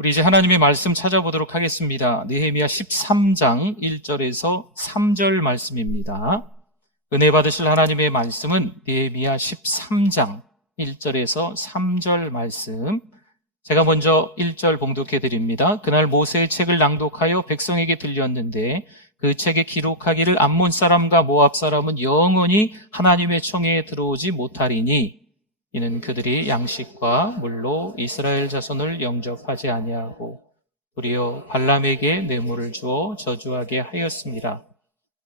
우리 이제 하나님의 말씀 찾아보도록 하겠습니다. 느헤미야 13장 1절에서 3절 말씀입니다. 은혜 받으실 하나님의 말씀은 느헤미야 13장 1절에서 3절 말씀. 제가 먼저 1절 봉독해 드립니다. 그날 모세의 책을 낭독하여 백성에게 들렸는데 그 책에 기록하기를 암몬 사람과 모압 사람은 영원히 하나님의 청회에 들어오지 못하리니 이는 그들이 양식과 물로 이스라엘 자손을 영접하지 아니하고 도리어 발람에게 뇌물을 주어 저주하게 하였습니다.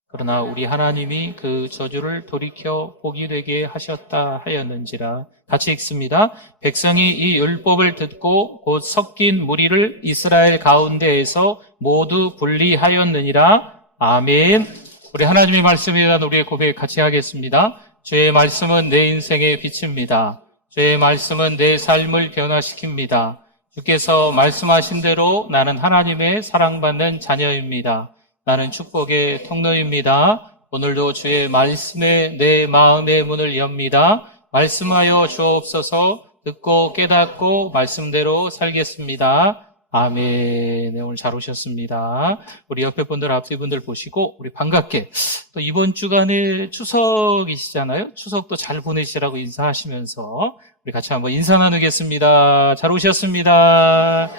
그러나 우리 하나님이 그 저주를 돌이켜 복이 되게 하셨다 하였는지라. 같이 읽습니다. 백성이 이 율법을 듣고 곧 섞인 무리를 이스라엘 가운데에서 모두 분리하였느니라. 아멘. 우리 하나님의 말씀에 대한 우리의 고백 같이 하겠습니다. 주의 말씀은 내 인생의 빛입니다. 주의 말씀은 내 삶을 변화시킵니다. 주께서 말씀하신 대로 나는 하나님의 사랑받는 자녀입니다. 나는 축복의 통로입니다. 오늘도 주의 말씀에 내 마음의 문을 엽니다. 말씀하여 주옵소서. 듣고 깨닫고 말씀대로 살겠습니다. 아멘. 네, 오늘 잘 오셨습니다. 우리 옆에 분들, 앞뒤 분들 보시고 우리 반갑게 또 이번 주간에 추석이시잖아요. 추석도 잘 보내시라고 인사하시면서 우리 같이 한번 인사 나누겠습니다. 잘 오셨습니다.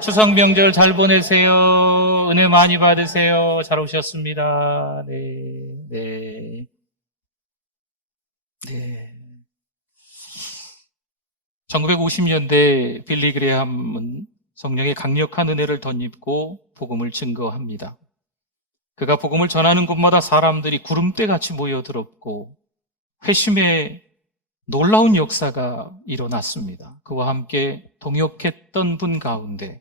추석 명절 잘 보내세요. 은혜 많이 받으세요. 잘 오셨습니다. 네. 네. 1950년대 빌리 그레함은 성령의 강력한 은혜를 덧입고 복음을 증거합니다. 그가 복음을 전하는 곳마다 사람들이 구름대같이 모여들었고 회심의 놀라운 역사가 일어났습니다. 그와 함께 동역했던 분 가운데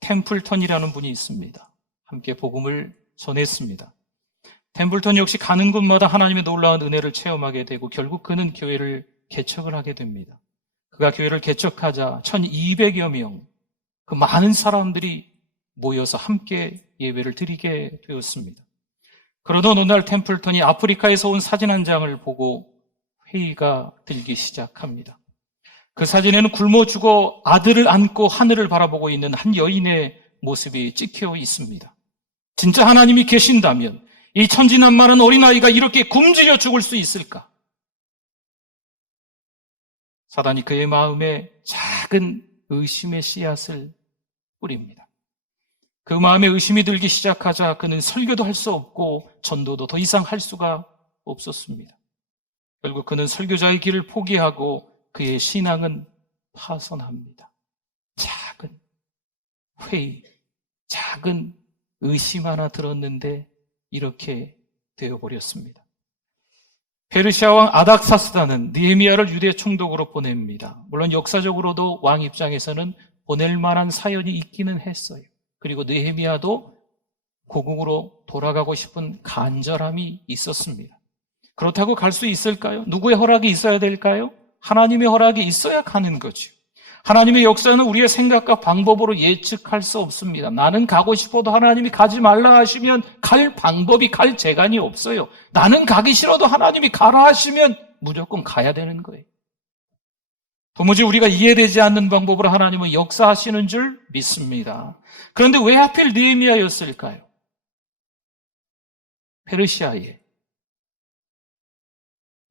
템플턴이라는 분이 있습니다. 함께 복음을 전했습니다. 템플턴 역시 가는 곳마다 하나님의 놀라운 은혜를 체험하게 되고 결국 그는 교회를 개척을 하게 됩니다. 그가 교회를 개척하자 1200여 명, 그 많은 사람들이 모여서 함께 예배를 드리게 되었습니다. 그러던 어느 날 템플턴이 아프리카에서 온 사진 한 장을 보고 회의가 들기 시작합니다. 그 사진에는 굶어 죽어 아들을 안고 하늘을 바라보고 있는 한 여인의 모습이 찍혀 있습니다. 진짜 하나님이 계신다면 이 천진난만한 어린아이가 이렇게 굶주려 죽을 수 있을까? 사단이 그의 마음에 작은 의심의 씨앗을 뿌립니다. 그 마음에 의심이 들기 시작하자 그는 설교도 할 수 없고 전도도 더 이상 할 수가 없었습니다. 결국 그는 설교자의 길을 포기하고 그의 신앙은 파손합니다. 작은 회의, 작은 의심 하나 들었는데 이렇게 되어버렸습니다. 페르시아 왕 아닥사스다는 느헤미야를 유대 총독으로 보냅니다. 물론 역사적으로도 왕 입장에서는 보낼 만한 사연이 있기는 했어요. 그리고 느헤미야도 고국으로 돌아가고 싶은 간절함이 있었습니다. 그렇다고 갈 수 있을까요? 누구의 허락이 있어야 될까요? 하나님의 허락이 있어야 가는 거죠. 하나님의 역사는 우리의 생각과 방법으로 예측할 수 없습니다. 나는 가고 싶어도 하나님이 가지 말라 하시면 갈 방법이, 갈 재간이 없어요. 나는 가기 싫어도 하나님이 가라 하시면 무조건 가야 되는 거예요. 도무지 우리가 이해되지 않는 방법으로 하나님은 역사하시는 줄 믿습니다. 그런데 왜 하필 느헤미야였을까요? 페르시아에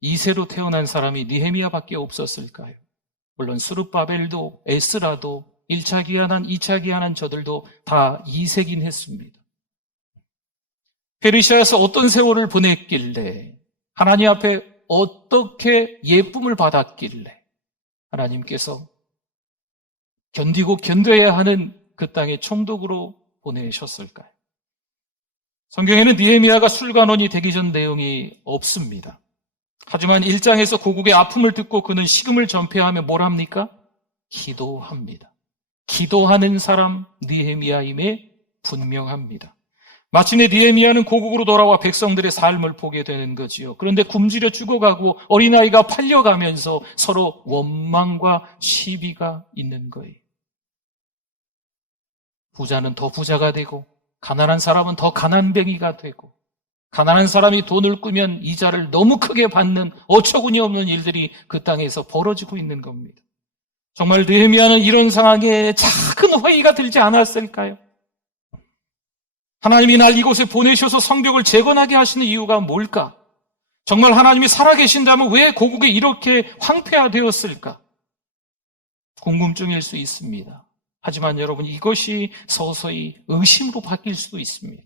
2세로 태어난 사람이 느헤미야밖에 없었을까요? 물론 스룹바벨도 에스라도 1차 기한한 2차 기한한 저들도 다 2세긴 했습니다. 페르시아에서 어떤 세월을 보냈길래 하나님 앞에 어떻게 예쁨을 받았길래 하나님께서 견디고 견뎌야 하는 그 땅에 총독으로 보내셨을까요? 성경에는 느헤미야가 술관원이 되기 전 내용이 없습니다. 하지만 1장에서 고국의 아픔을 듣고 그는 식음을 전폐하며 뭘 합니까? 기도합니다. 기도하는 사람 느헤미야임에 분명합니다. 마침내 느헤미야는 고국으로 돌아와 백성들의 삶을 보게 되는 거지요. 그런데 굶주려 죽어가고 어린아이가 팔려가면서 서로 원망과 시비가 있는 거예요. 부자는 더 부자가 되고 가난한 사람은 더 가난뱅이가 되고 가난한 사람이 돈을 꾸면 이자를 너무 크게 받는 어처구니 없는 일들이 그 땅에서 벌어지고 있는 겁니다. 정말 느헤미야는 이런 상황에 작은 회의가 들지 않았을까요? 하나님이 날 이곳에 보내셔서 성벽을 재건하게 하시는 이유가 뭘까? 정말 하나님이 살아계신다면 왜 고국이 이렇게 황폐화되었을까? 궁금증일 수 있습니다. 하지만 여러분, 이것이 서서히 의심으로 바뀔 수도 있습니다.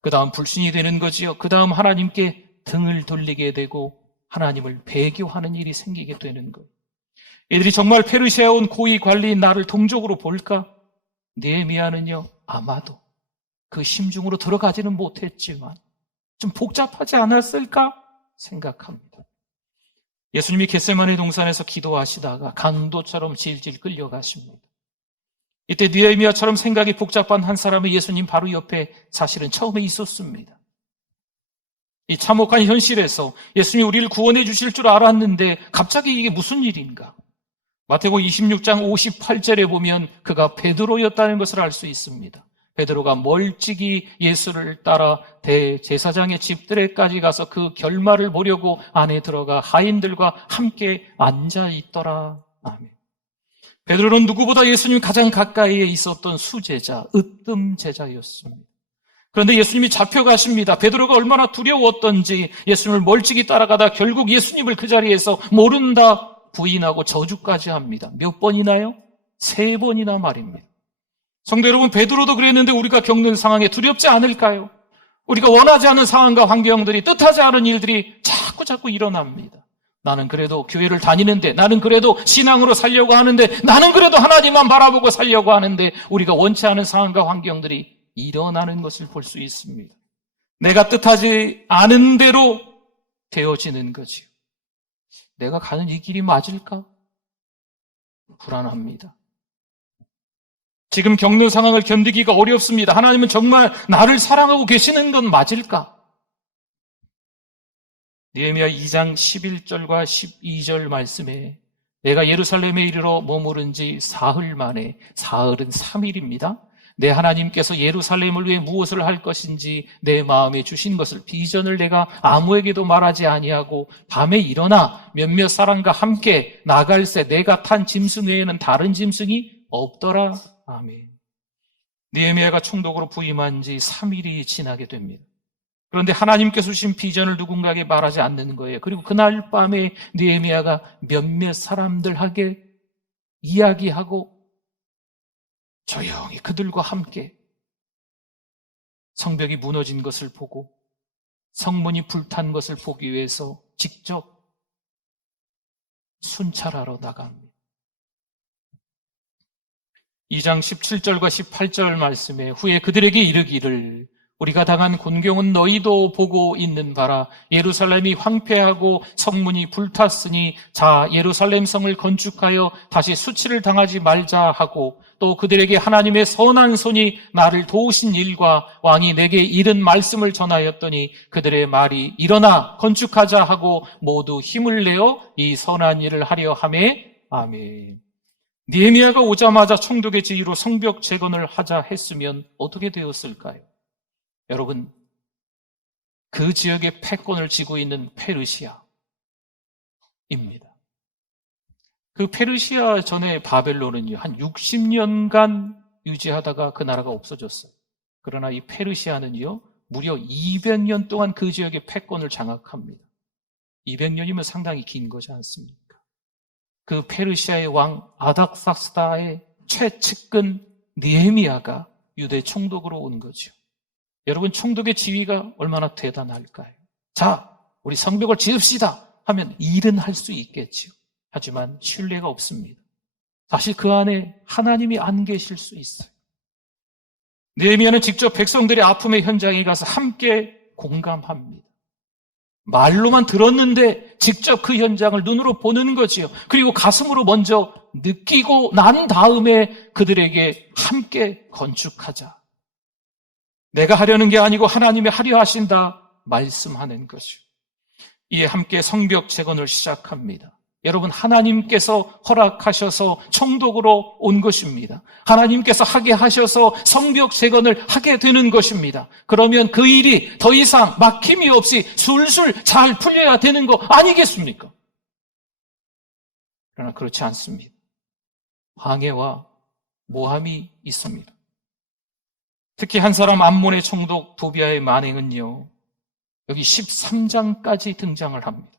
그 다음 불신이 되는 거지요. 그 다음 하나님께 등을 돌리게 되고 하나님을 배교하는 일이 생기게 되는 거예요. 이들이 정말 페르시아에 온 고위 관리인 나를 동족으로 볼까? 느헤미야는요, 아마도 그 심중으로 들어가지는 못했지만 좀 복잡하지 않았을까 생각합니다. 예수님이 겟세마네 동산에서 기도하시다가 강도처럼 질질 끌려가십니다. 이때 느헤미야처럼 생각이 복잡한 한 사람은 예수님 바로 옆에 사실은 처음에 있었습니다. 이 참혹한 현실에서 예수님이 우리를 구원해 주실 줄 알았는데 갑자기 이게 무슨 일인가? 마태복음 26장 58절에 보면 그가 베드로였다는 것을 알 수 있습니다. 베드로가 멀찍이 예수를 따라 대제사장의 집들에까지 가서 그 결말을 보려고 안에 들어가 하인들과 함께 앉아 있더라. 아멘. 베드로는 누구보다 예수님 가장 가까이에 있었던 수제자, 으뜸 제자였습니다. 그런데 예수님이 잡혀가십니다. 베드로가 얼마나 두려웠던지 예수님을 멀찍이 따라가다 결국 예수님을 그 자리에서 모른다 부인하고 저주까지 합니다. 몇 번이나요? 3번이나 말입니다. 성도 여러분, 베드로도 그랬는데 우리가 겪는 상황에 두렵지 않을까요? 우리가 원하지 않은 상황과 환경들이, 뜻하지 않은 일들이 자꾸 일어납니다. 나는 그래도 교회를 다니는데, 나는 그래도 신앙으로 살려고 하는데, 나는 그래도 하나님만 바라보고 살려고 하는데 우리가 원치 않은 상황과 환경들이 일어나는 것을 볼 수 있습니다. 내가 뜻하지 않은 대로 되어지는 거지요. 내가 가는 이 길이 맞을까? 불안합니다. 지금 겪는 상황을 견디기가 어렵습니다. 하나님은 정말 나를 사랑하고 계시는 건 맞을까? 느헤미야 2장 11절과 12절 말씀에 내가 예루살렘에 이르러 머무른 지 사흘 만에, 사흘은 3일입니다. 내 하나님께서 예루살렘을 위해 무엇을 할 것인지 내 마음에 주신 것을 비전을 내가 아무에게도 말하지 아니하고 밤에 일어나 몇몇 사람과 함께 나갈새 내가 탄 짐승 외에는 다른 짐승이 없더라. 아멘. 느헤미야가 총독으로 부임한 지 3일이 지나게 됩니다. 그런데 하나님께서 주신 비전을 누군가에게 말하지 않는 거예요. 그리고 그날 밤에 느헤미야가 몇몇 사람들에게 이야기하고 조용히 그들과 함께 성벽이 무너진 것을 보고 성문이 불탄 것을 보기 위해서 직접 순찰하러 나갑니다. 2장 17절과 18절 말씀에 후에 그들에게 이르기를 우리가 당한 곤경은 너희도 보고 있는 바라. 예루살렘이 황폐하고 성문이 불탔으니 자 예루살렘 성을 건축하여 다시 수치를 당하지 말자 하고 또 그들에게 하나님의 선한 손이 나를 도우신 일과 왕이 내게 이른 말씀을 전하였더니 그들의 말이 일어나 건축하자 하고 모두 힘을 내어 이 선한 일을 하려 하매. 아멘. 느헤미야가 오자마자 총독의 지휘로 성벽 재건을 하자 했으면 어떻게 되었을까요? 여러분, 그 지역의 패권을 쥐고 있는 페르시아입니다. 그 페르시아 전에 바벨론은요, 한 60년간 유지하다가 그 나라가 없어졌어요. 그러나 이 페르시아는요, 무려 200년 동안 그 지역의 패권을 장악합니다. 200년이면 상당히 긴 거지 않습니까? 그 페르시아의 왕 아닥사스다의 최측근 느헤미야가 유대 총독으로 온 거죠. 여러분, 총독의 지위가 얼마나 대단할까요? 자, 우리 성벽을 지읍시다 하면 일은 할 수 있겠지요. 하지만 신뢰가 없습니다. 사실 그 안에 하나님이 안 계실 수 있어요. 느헤미야는 직접 백성들의 아픔의 현장에 가서 함께 공감합니다. 말로만 들었는데 직접 그 현장을 눈으로 보는 거지요. 그리고 가슴으로 먼저 느끼고 난 다음에 그들에게 함께 건축하자. 내가 하려는 게 아니고 하나님이 하려 하신다 말씀하는 거죠. 이에 함께 성벽 재건을 시작합니다. 여러분, 하나님께서 허락하셔서 총독으로 온 것입니다. 하나님께서 하게 하셔서 성벽 재건을 하게 되는 것입니다. 그러면 그 일이 더 이상 막힘이 없이 술술 잘 풀려야 되는 거 아니겠습니까? 그러나 그렇지 않습니다. 방해와 모함이 있습니다. 특히 한 사람 암몬의 총독 도비아의 만행은요, 여기 13장까지 등장을 합니다.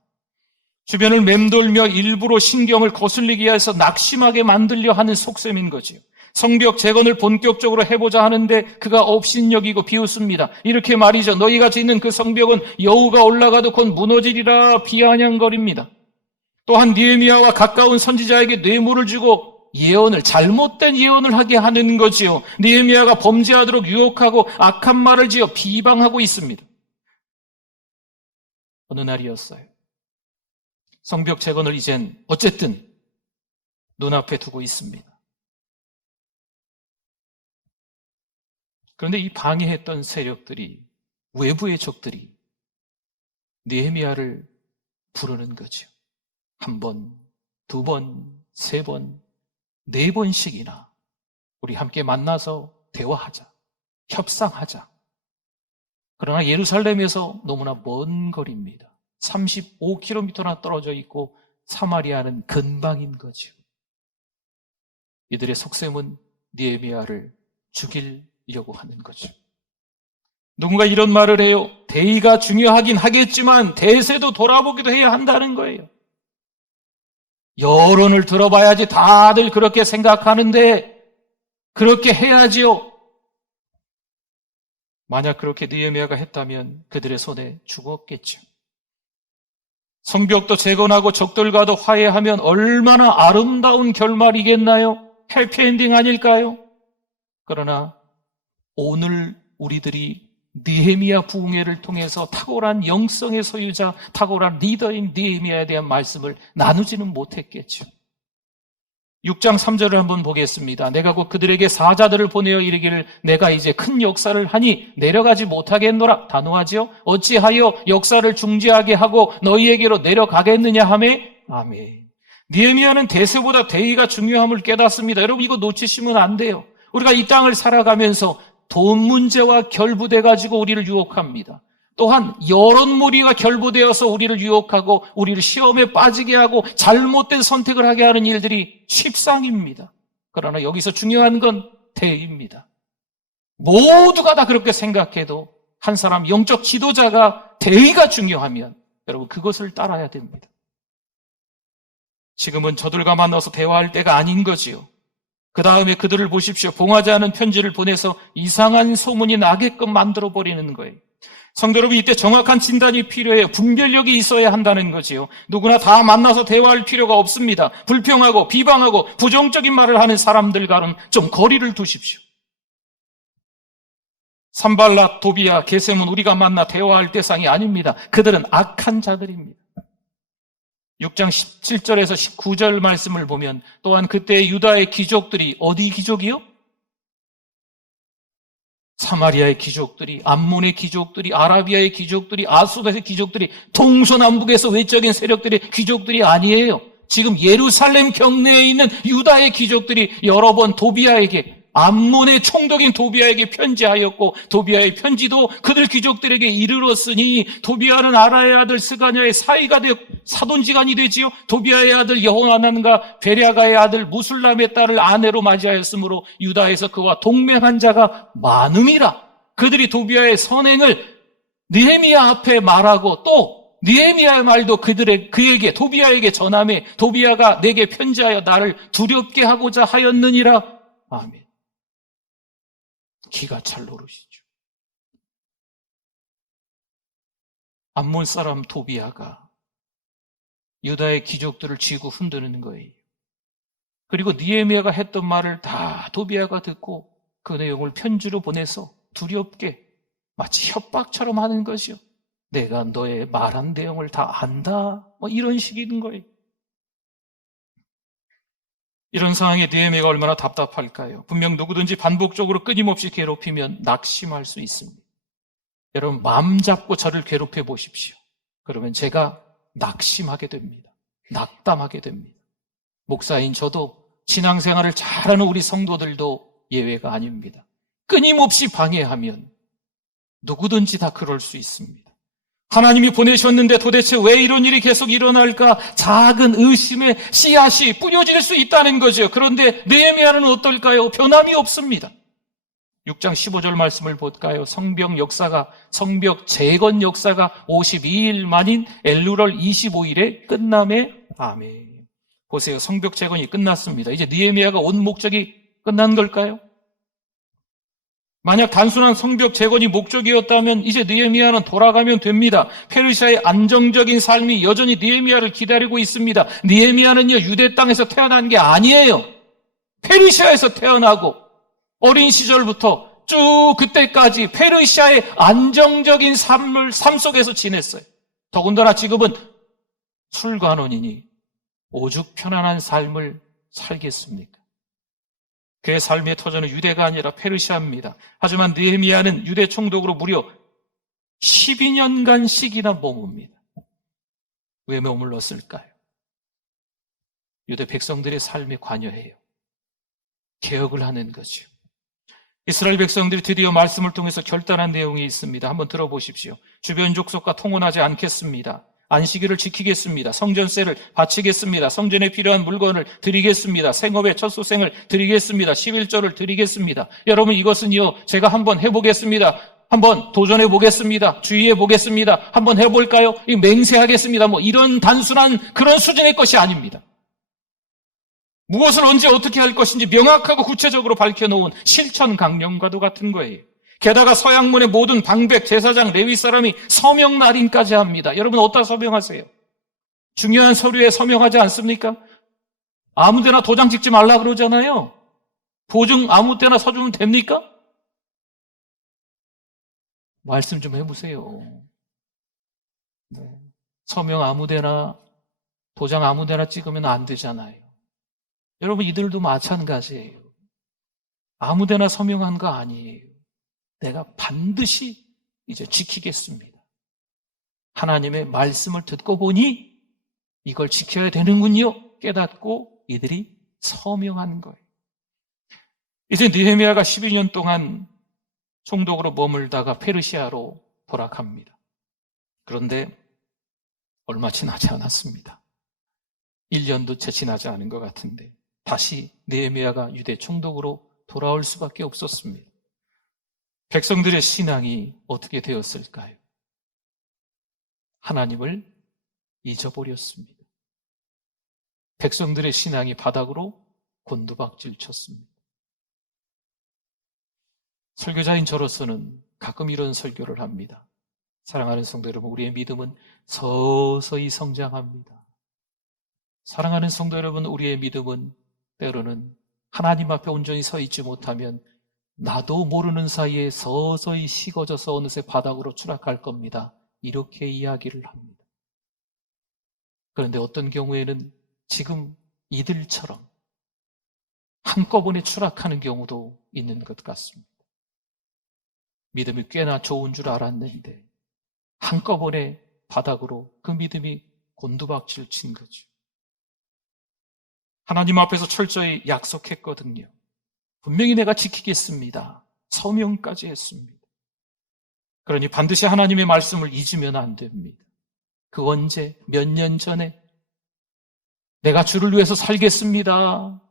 주변을 맴돌며 일부러 신경을 거슬리게 해서 낙심하게 만들려 하는 속셈인 거지요. 성벽 재건을 본격적으로 해보자 하는데 그가 업신여기고 비웃습니다. 이렇게 말이죠. 너희가 짓는 그 성벽은 여우가 올라가도 곧 무너지리라 비아냥거립니다. 또한 느헤미야와 가까운 선지자에게 뇌물을 주고 잘못된 예언을 하게 하는 거지요. 느헤미야가 범죄하도록 유혹하고 악한 말을 지어 비방하고 있습니다. 어느 날이었어요. 성벽 재건을 이젠 어쨌든 눈앞에 두고 있습니다. 그런데 이 방해했던 세력들이, 외부의 적들이 느헤미야를 부르는 거죠. 한 번, 두 번, 세 번, 네 번씩이나 우리 함께 만나서 대화하자, 협상하자. 그러나 예루살렘에서 너무나 먼 거리입니다. 35km나 떨어져 있고 사마리아는 근방인 거죠. 이들의 속셈은 느헤미야를 죽이려고 하는 거죠. 누군가 이런 말을 해요. 대의가 중요하긴 하겠지만 대세도 돌아보기도 해야 한다는 거예요. 여론을 들어봐야지, 다들 그렇게 생각하는데 그렇게 해야지요. 만약 그렇게 느헤미야가 했다면 그들의 손에 죽었겠죠. 성벽도 재건하고 적들과도 화해하면 얼마나 아름다운 결말이겠나요? 해피엔딩 아닐까요? 그러나 오늘 우리들이 느헤미야 부흥회를 통해서 탁월한 영성의 소유자, 탁월한 리더인 느헤미야에 대한 말씀을 나누지는 못했겠죠. 6장 3절을 한번 보겠습니다. 내가 곧 그들에게 사자들을 보내어 이르기를 내가 이제 큰 역사를 하니 내려가지 못하겠노라. 단호하지요. 어찌하여 역사를 중지하게 하고 너희에게로 내려가겠느냐 하매. 아멘. 느헤미야는 대세보다 대의가 중요함을 깨닫습니다. 여러분, 이거 놓치시면 안 돼요. 우리가 이 땅을 살아가면서 돈 문제와 결부돼 가지고 우리를 유혹합니다. 또한 여론몰이가 결부되어서 우리를 유혹하고 우리를 시험에 빠지게 하고 잘못된 선택을 하게 하는 일들이 십상입니다. 그러나 여기서 중요한 건 대의입니다. 모두가 다 그렇게 생각해도 한 사람 영적 지도자가 대의가 중요하면 여러분 그것을 따라야 됩니다. 지금은 저들과 만나서 대화할 때가 아닌 거지요. 그 다음에 그들을 보십시오. 봉하지 않은 편지를 보내서 이상한 소문이 나게끔 만들어버리는 거예요. 성도 여러분, 이때 정확한 진단이 필요해요. 분별력이 있어야 한다는 거지요. 누구나 다 만나서 대화할 필요가 없습니다. 불평하고 비방하고 부정적인 말을 하는 사람들과는 좀 거리를 두십시오. 산발랏, 도비야, 게셈은 우리가 만나 대화할 대상이 아닙니다. 그들은 악한 자들입니다. 6장 17절에서 19절 말씀을 보면 또한 그때 유다의 귀족들이, 어디 귀족이요? 사마리아의 귀족들이, 암몬의 귀족들이, 아라비아의 귀족들이, 아수다의 귀족들이, 동서남북에서 외적인 세력들의 귀족들이 아니에요. 지금 예루살렘 경내에 있는 유다의 귀족들이 여러 번 도비아에게, 암몬의 총독인 도비아에게 편지하였고 도비아의 편지도 그들 귀족들에게 이르렀으니 도비아는 아라의 아들 스가냐의 사이가 되어 사돈지간이 되지요. 도비아의 아들 여호하난과 베랴가의 아들 무술람의 딸을 아내로 맞이하였으므로 유다에서 그와 동맹한 자가 많음이라. 그들이 도비아의 선행을 느헤미야 앞에 말하고 또 느헤미야의 말도 그에게 도비아에게 전하매 도비아가 내게 편지하여 나를 두렵게 하고자 하였느니라. 아멘. 기가 찰 노릇이죠. 암몬 사람 도비아가 유다의 귀족들을 쥐고 흔드는 거예요. 그리고 느헤미야가 했던 말을 다 도비아가 듣고 그 내용을 편지로 보내서 두렵게 마치 협박처럼 하는 것이요. 내가 너의 말한 내용을 다 안다. 이런 식인 거예요. 이런 상황에 느헤미야가 얼마나 답답할까요? 분명 누구든지 반복적으로 끊임없이 괴롭히면 낙심할 수 있습니다. 여러분 마음 잡고 저를 괴롭혀 보십시오. 그러면 제가 낙심하게 됩니다. 낙담하게 됩니다. 목사인 저도 신앙생활을 잘하는 우리 성도들도 예외가 아닙니다. 끊임없이 방해하면 누구든지 다 그럴 수 있습니다. 하나님이 보내셨는데 도대체 왜 이런 일이 계속 일어날까? 작은 의심의 씨앗이 뿌려질 수 있다는 거죠. 그런데 느헤미야는 어떨까요? 변함이 없습니다. 6장 15절 말씀을 볼까요? 성벽 재건 역사가 52일 만인 엘루럴 25일에 끝남에 아멘. 보세요. 성벽 재건이 끝났습니다. 이제 느헤미야가 온 목적이 끝난 걸까요? 만약 단순한 성벽 재건이 목적이었다면 이제 느헤미야는 돌아가면 됩니다. 페르시아의 안정적인 삶이 여전히 느헤미야를 기다리고 있습니다. 느헤미야는요, 유대 땅에서 태어난 게 아니에요. 페르시아에서 태어나고 어린 시절부터 쭉 그때까지 페르시아의 안정적인 삶 속에서 지냈어요. 더군다나 지금은 술관원이니 오죽 편안한 삶을 살겠습니까? 그의 삶의 터전은 유대가 아니라 페르시아입니다. 하지만 느헤미야는 유대 총독으로 무려 12년간씩이나 머뭅니다. 왜 머물렀을까요? 유대 백성들의 삶에 관여해요. 개혁을 하는 거죠. 이스라엘 백성들이 드디어 말씀을 통해서 결단한 내용이 있습니다. 한번 들어보십시오. 주변 족속과 통혼하지 않겠습니다. 안식일을 지키겠습니다. 성전세를 바치겠습니다. 성전에 필요한 물건을 드리겠습니다. 생업의 첫 소생을 드리겠습니다. 11조를 드리겠습니다. 여러분, 이것은요, 제가 한번 해보겠습니다. 한번 도전해 보겠습니다. 주의해 보겠습니다. 한번 해볼까요? 맹세하겠습니다. 이런 단순한 그런 수준의 것이 아닙니다. 무엇을 언제 어떻게 할 것인지 명확하고 구체적으로 밝혀놓은 실천 강령과도 같은 거예요. 게다가 서양문의 모든 방백, 제사장, 레위 사람이 서명 날인까지 합니다. 여러분, 어디다 서명하세요? 중요한 서류에 서명하지 않습니까? 아무데나 도장 찍지 말라 그러잖아요. 보증 아무 때나 서주면 됩니까? 말씀 좀 해보세요. 서명 아무데나, 도장 아무데나 찍으면 안 되잖아요. 여러분, 이들도 마찬가지예요. 아무데나 서명한 거 아니에요. 내가 반드시 이제 지키겠습니다. 하나님의 말씀을 듣고 보니 이걸 지켜야 되는군요. 깨닫고 이들이 서명한 거예요. 이제 느헤미야가 12년 동안 총독으로 머물다가 페르시아로 돌아갑니다. 그런데 얼마 지나지 않았습니다. 1년도 채 지나지 않은 것 같은데 다시 느헤미야가 유대 총독으로 돌아올 수밖에 없었습니다. 백성들의 신앙이 어떻게 되었을까요? 하나님을 잊어버렸습니다. 백성들의 신앙이 바닥으로 곤두박질 쳤습니다. 설교자인 저로서는 가끔 이런 설교를 합니다. 사랑하는 성도 여러분, 우리의 믿음은 서서히 성장합니다. 사랑하는 성도 여러분, 우리의 믿음은 때로는 하나님 앞에 온전히 서 있지 못하면 나도 모르는 사이에 서서히 식어져서 어느새 바닥으로 추락할 겁니다. 이렇게 이야기를 합니다. 그런데 어떤 경우에는 지금 이들처럼 한꺼번에 추락하는 경우도 있는 것 같습니다. 믿음이 꽤나 좋은 줄 알았는데 한꺼번에 바닥으로 그 믿음이 곤두박질 친 거죠. 하나님 앞에서 철저히 약속했거든요. 분명히 내가 지키겠습니다. 서명까지 했습니다. 그러니 반드시 하나님의 말씀을 잊으면 안 됩니다. 그 언제, 몇 년 전에 내가 주를 위해서 살겠습니다.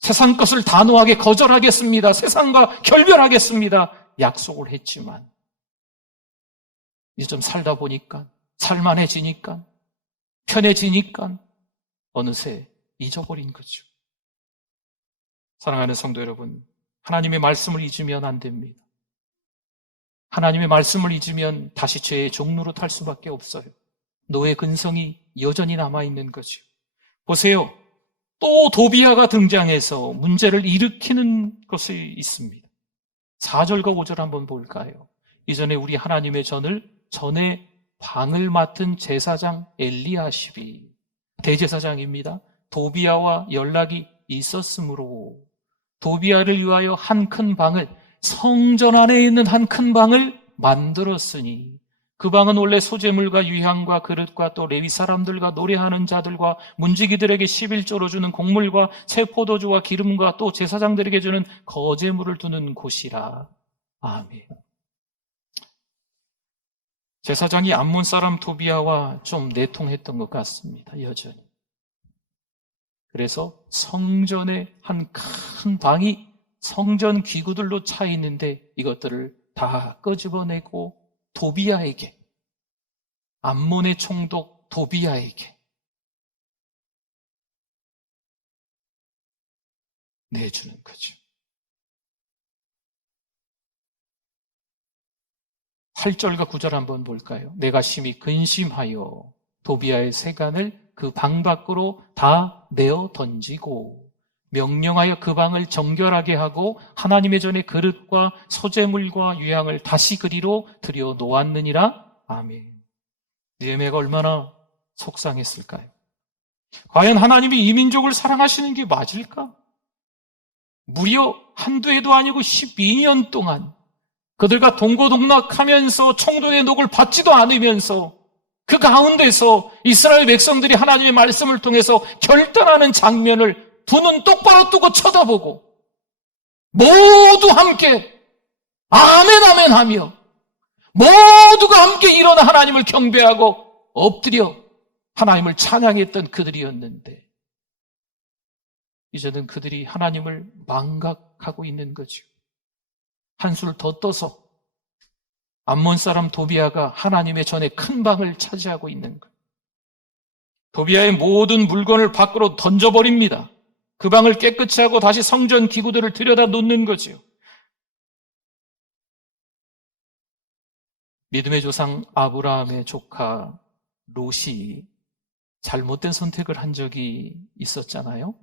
세상 것을 단호하게 거절하겠습니다. 세상과 결별하겠습니다. 약속을 했지만 이제 좀 살다 보니까, 살만해지니까, 편해지니까 어느새 잊어버린 거죠. 사랑하는 성도 여러분, 하나님의 말씀을 잊으면 안 됩니다. 하나님의 말씀을 잊으면 다시 죄의 종로로 탈 수밖에 없어요. 노예 근성이 여전히 남아있는 거죠. 보세요. 또 도비아가 등장해서 문제를 일으키는 것이 있습니다. 4절과 5절 한번 볼까요? 이전에 우리 하나님의 전에 방을 맡은 제사장 엘리야십이 대제사장입니다. 도비아와 연락이 있었으므로 도비아를 위하여 한 큰 방을, 성전 안에 있는 한 큰 방을 만들었으니 그 방은 원래 소재물과 유향과 그릇과 또 레위 사람들과 노래하는 자들과 문지기들에게 11조로 주는 곡물과 새 포도주와 기름과 또 제사장들에게 주는 거제물을 두는 곳이라. 아멘. 제사장이 암몬 사람 도비아와 좀 내통했던 것 같습니다. 여전히. 그래서 성전의 한 큰 방이 성전 기구들로 차 있는데 이것들을 다 끄집어내고 도비아에게, 암몬의 총독 도비아에게 내주는 거죠. 8절과 9절 한번 볼까요? 내가 심히 근심하여 도비아의 세간을 그 방 밖으로 다 내어 던지고 명령하여 그 방을 정결하게 하고 하나님의 전에 그릇과 소재물과 유향을 다시 그리로 들여 놓았느니라. 아멘. 느헤미야가 얼마나 속상했을까요? 과연 하나님이 이 민족을 사랑하시는 게 맞을까? 무려 한두 해도 아니고 12년 동안 그들과 동고동락하면서 총독의 녹을 받지도 않으면서 그 가운데서 이스라엘 백성들이 하나님의 말씀을 통해서 결단하는 장면을 두 눈 똑바로 뜨고 쳐다보고 모두 함께 아멘 아멘 하며 모두가 함께 일어나 하나님을 경배하고 엎드려 하나님을 찬양했던 그들이었는데 이제는 그들이 하나님을 망각하고 있는 거죠. 한술 더 떠서 암몬 사람 도비아가 하나님의 전에 큰 방을 차지하고 있는 거예요. 도비아의 모든 물건을 밖으로 던져버립니다. 그 방을 깨끗이 하고 다시 성전 기구들을 들여다 놓는 거죠. 믿음의 조상 아브라함의 조카 롯이 잘못된 선택을 한 적이 있었잖아요.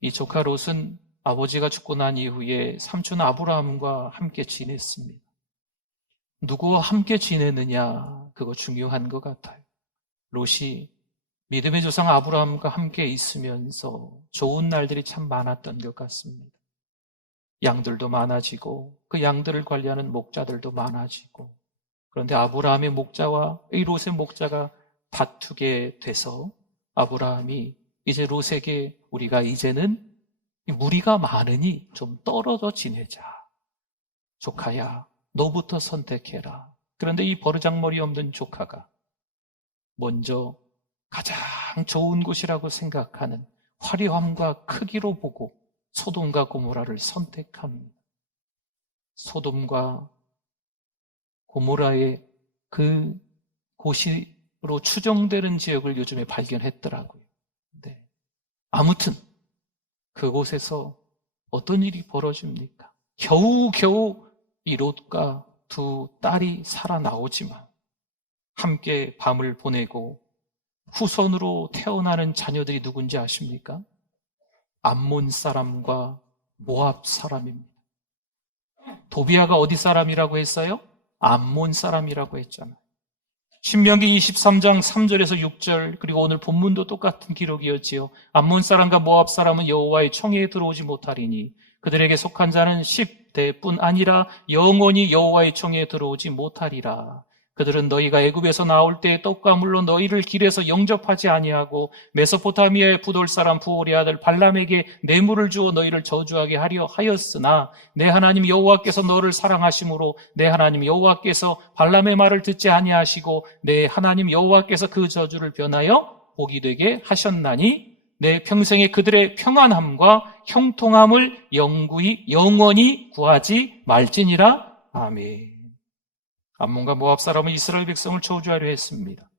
이 조카 롯은 아버지가 죽고 난 이후에 삼촌 아브라함과 함께 지냈습니다. 누구와 함께 지내느냐, 그거 중요한 것 같아요. 롯이 믿음의 조상 아브라함과 함께 있으면서 좋은 날들이 참 많았던 것 같습니다. 양들도 많아지고 그 양들을 관리하는 목자들도 많아지고, 그런데 아브라함의 목자와 이 롯의 목자가 다투게 돼서 아브라함이 이제 롯에게 우리가 이제는 무리가 많으니 좀 떨어져 지내자. 조카야, 너부터 선택해라. 그런데 이 버르장머리 없는 조카가 먼저 가장 좋은 곳이라고 생각하는 화려함과 크기로 보고 소돔과 고모라를 선택합니다. 소돔과 고모라의 그 곳으로 추정되는 지역을 요즘에 발견했더라고요. 네. 아무튼 그곳에서 어떤 일이 벌어집니까? 겨우겨우 이 롯과 두 딸이 살아나오지만 함께 밤을 보내고 후손으로 태어나는 자녀들이 누군지 아십니까? 암몬 사람과 모압 사람입니다. 도비아가 어디 사람이라고 했어요? 암몬 사람이라고 했잖아요. 신명기 23장 3절에서 6절, 그리고 오늘 본문도 똑같은 기록이었지요. 암몬 사람과 모압 사람은 여호와의 총회에 들어오지 못하리니 그들에게 속한 자는 10대뿐 아니라 영원히 여호와의 총회에 들어오지 못하리라. 그들은 너희가 애굽에서 나올 때 떡과 물로 너희를 길에서 영접하지 아니하고 메소포타미아의 부돌 사람 부올의 아들 발람에게 뇌물을 주어 너희를 저주하게 하려 하였으나 내 하나님 여호와께서 너를 사랑하심으로 내 하나님 여호와께서 발람의 말을 듣지 아니하시고 내 하나님 여호와께서 그 저주를 변하여 복이 되게 하셨나니 내 평생에 그들의 평안함과 형통함을 영원히 구하지 말지니라. 아멘. 암몬과 모압 사람은 이스라엘 백성을 저주하려 했습니다.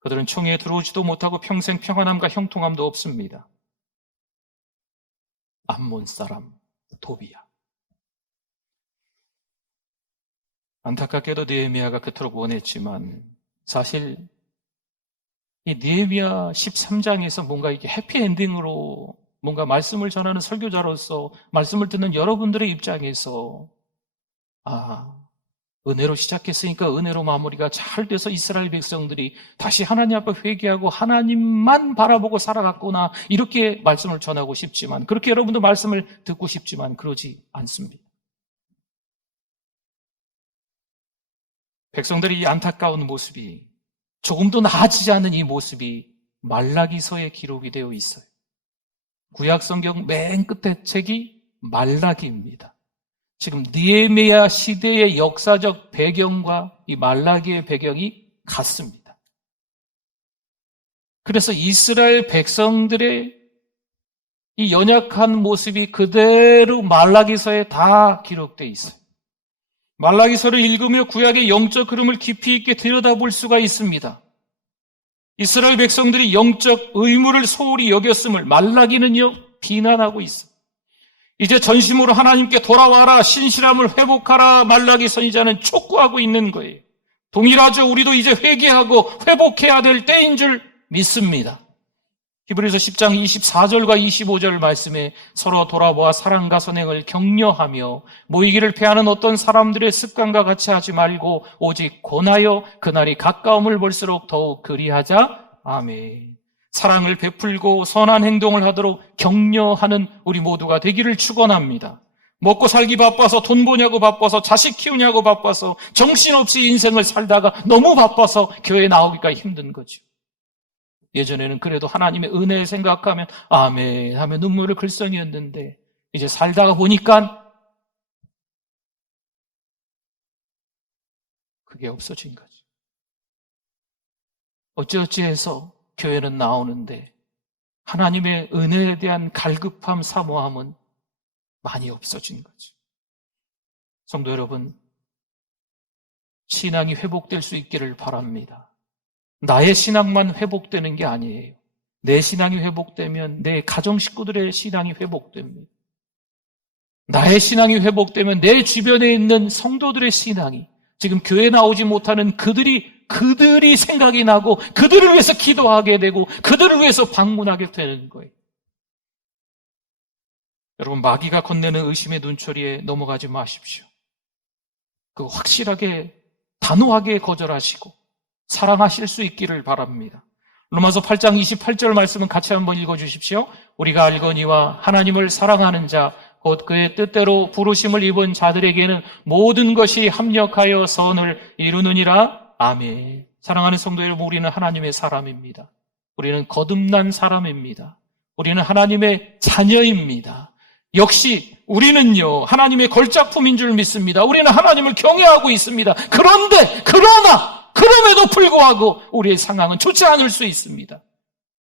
그들은 총회에 들어오지도 못하고 평생 평안함과 형통함도 없습니다. 암몬 사람 도비야. 안타깝게도 느헤미야가 그토록 원했지만 사실 이 느헤미야 13장에서 뭔가 이게 해피엔딩으로 뭔가 말씀을 전하는 설교자로서 말씀을 듣는 여러분들의 입장에서 은혜로 시작했으니까 은혜로 마무리가 잘 돼서 이스라엘 백성들이 다시 하나님 앞에 회개하고 하나님만 바라보고 살아갔구나, 이렇게 말씀을 전하고 싶지만, 그렇게 여러분도 말씀을 듣고 싶지만 그러지 않습니다. 백성들이 이 안타까운 모습이, 조금도 나아지지 않은 이 모습이 말라기서에 기록이 되어 있어요. 구약 성경 맨 끝에 책이 말라기입니다. 지금 느헤미야 시대의 역사적 배경과 이 말라기의 배경이 같습니다. 그래서 이스라엘 백성들의 이 연약한 모습이 그대로 말라기서에 다 기록되어 있어요. 말라기서를 읽으며 구약의 영적 흐름을 깊이 있게 들여다볼 수가 있습니다. 이스라엘 백성들이 영적 의무를 소홀히 여겼음을 말라기는요 비난하고 있어요. 이제 전심으로 하나님께 돌아와라, 신실함을 회복하라, 말라기 선지자는 촉구하고 있는 거예요. 동일하죠. 우리도 이제 회개하고 회복해야 될 때인 줄 믿습니다. 히브리서 10장 24절과 25절 말씀에 서로 돌아보아 사랑과 선행을 격려하며 모이기를 패하는 어떤 사람들의 습관과 같이 하지 말고 오직 권하여 그날이 가까움을 볼수록 더욱 그리하자. 아멘. 사랑을 베풀고 선한 행동을 하도록 격려하는 우리 모두가 되기를 축원합니다. 먹고 살기 바빠서, 돈 버냐고 바빠서, 자식 키우냐고 바빠서, 정신없이 인생을 살다가 너무 바빠서 교회 나오기가 힘든 거죠. 예전에는 그래도 하나님의 은혜 생각하면 아멘 하며 눈물을 글썽이었는데 이제 살다가 보니까 그게 없어진 거죠. 어찌어찌해서 교회는 나오는데 하나님의 은혜에 대한 갈급함, 사모함은 많이 없어진 거죠. 성도 여러분, 신앙이 회복될 수 있기를 바랍니다. 나의 신앙만 회복되는 게 아니에요. 내 신앙이 회복되면 내 가정 식구들의 신앙이 회복됩니다. 나의 신앙이 회복되면 내 주변에 있는 성도들의 신앙이, 지금 교회 나오지 못하는 그들이 생각이 나고 그들을 위해서 기도하게 되고 그들을 위해서 방문하게 되는 거예요. 여러분, 마귀가 건네는 의심의 눈초리에 넘어가지 마십시오. 그 확실하게 단호하게 거절하시고 사랑하실 수 있기를 바랍니다. 로마서 8장 28절 말씀은 같이 한번 읽어주십시오. 우리가 알거니와 하나님을 사랑하는 자 곧 그의 뜻대로 부르심을 입은 자들에게는 모든 것이 합력하여 선을 이루느니라. 아멘. 사랑하는 성도 여러분, 우리는 하나님의 사람입니다. 우리는 거듭난 사람입니다. 우리는 하나님의 자녀입니다. 역시 우리는요 하나님의 걸작품인 줄 믿습니다. 우리는 하나님을 경외하고 있습니다. 그럼에도 불구하고 우리의 상황은 좋지 않을 수 있습니다.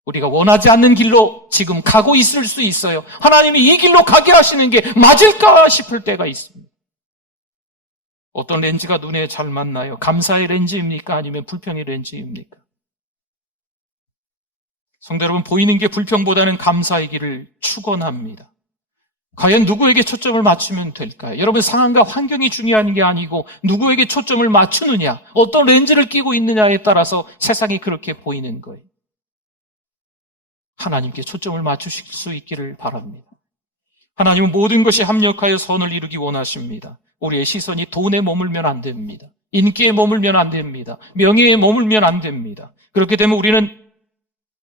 우리가 원하지 않는 길로 지금 가고 있을 수 있어요. 하나님이 이 길로 가게 하시는 게 맞을까 싶을 때가 있습니다. 어떤 렌즈가 눈에 잘 맞나요? 감사의 렌즈입니까? 아니면 불평의 렌즈입니까? 성도 여러분, 보이는 게 불평보다는 감사이기를 축원합니다. 과연 누구에게 초점을 맞추면 될까요? 여러분, 상황과 환경이 중요한 게 아니고 누구에게 초점을 맞추느냐, 어떤 렌즈를 끼고 있느냐에 따라서 세상이 그렇게 보이는 거예요. 하나님께 초점을 맞추실 수 있기를 바랍니다. 하나님은 모든 것이 합력하여 선을 이루기 원하십니다. 우리의 시선이 돈에 머물면 안 됩니다. 인기에 머물면 안 됩니다. 명예에 머물면 안 됩니다. 그렇게 되면 우리는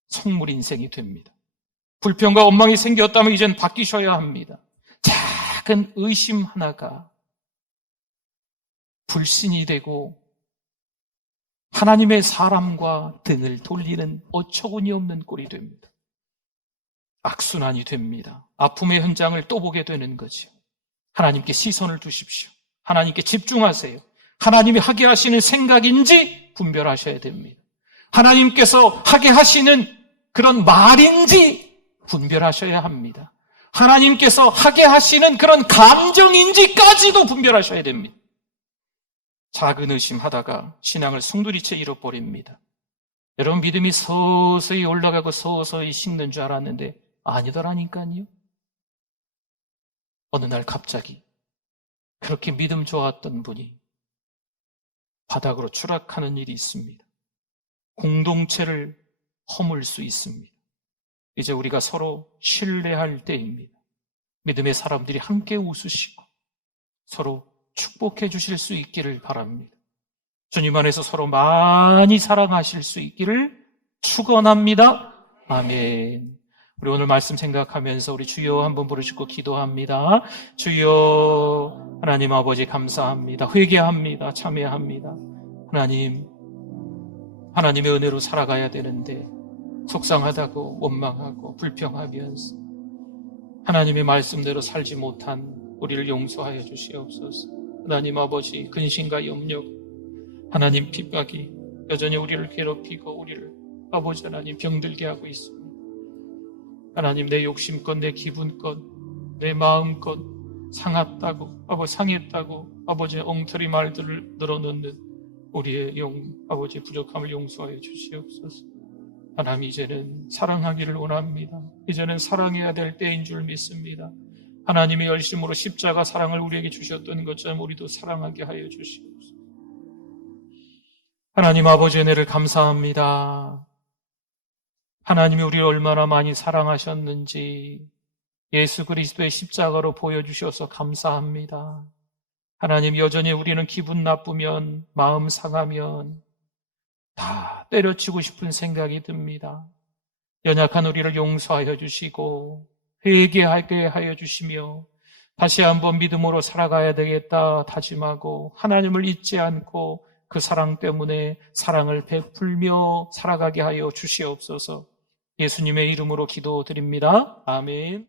성물 인생이 됩니다. 불평과 원망이 생겼다면 이젠 바뀌셔야 합니다. 작은 의심 하나가 불신이 되고 하나님의 사람과 등을 돌리는 어처구니 없는 꼴이 됩니다. 악순환이 됩니다. 아픔의 현장을 또 보게 되는 거죠. 하나님께 시선을 두십시오. 하나님께 집중하세요. 하나님이 하게 하시는 생각인지 분별하셔야 됩니다. 하나님께서 하게 하시는 그런 말인지 분별하셔야 합니다. 하나님께서 하게 하시는 그런 감정인지까지도 분별하셔야 됩니다. 작은 의심하다가 신앙을 송두리째 잃어버립니다. 여러분, 믿음이 서서히 올라가고 서서히 식는 줄 알았는데 아니더라니까요. 어느 날 갑자기 그렇게 믿음 좋았던 분이 바닥으로 추락하는 일이 있습니다. 공동체를 허물 수 있습니다. 이제 우리가 서로 신뢰할 때입니다. 믿음의 사람들이 함께 웃으시고 서로 축복해 주실 수 있기를 바랍니다. 주님 안에서 서로 많이 사랑하실 수 있기를 축원합니다. 아멘. 우리 오늘 말씀 생각하면서 우리 주여 한번 부르시고 기도합니다. 주여, 하나님 아버지 감사합니다. 회개합니다. 참회합니다. 하나님의 은혜로 살아가야 되는데 속상하다고 원망하고 불평하면서 하나님의 말씀대로 살지 못한 우리를 용서하여 주시옵소서. 하나님 아버지, 근심과 염려, 하나님 핍박이 여전히 우리를 괴롭히고 우리를 아버지 하나님 병들게 하고 있습니다. 하나님, 내 욕심껏, 내 기분껏, 내 마음껏 상했다고, 상했다고 아버지의 엉터리 말들을 늘어놓는 우리의 아버지 부족함을 용서하여 주시옵소서. 하나님, 이제는 사랑하기를 원합니다. 이제는 사랑해야 될 때인 줄 믿습니다. 하나님의 열심으로 십자가 사랑을 우리에게 주셨던 것처럼 우리도 사랑하게 하여 주시옵소서. 하나님 아버지의 은혜를 감사합니다. 하나님이 우리를 얼마나 많이 사랑하셨는지 예수 그리스도의 십자가로 보여주셔서 감사합니다. 하나님, 여전히 우리는 기분 나쁘면, 마음 상하면 다 때려치고 싶은 생각이 듭니다. 연약한 우리를 용서하여 주시고 회개하게 하여 주시며 다시 한번 믿음으로 살아가야 되겠다 다짐하고 하나님을 잊지 않고 그 사랑 때문에 사랑을 베풀며 살아가게 하여 주시옵소서. 예수님의 이름으로 기도드립니다. 아멘.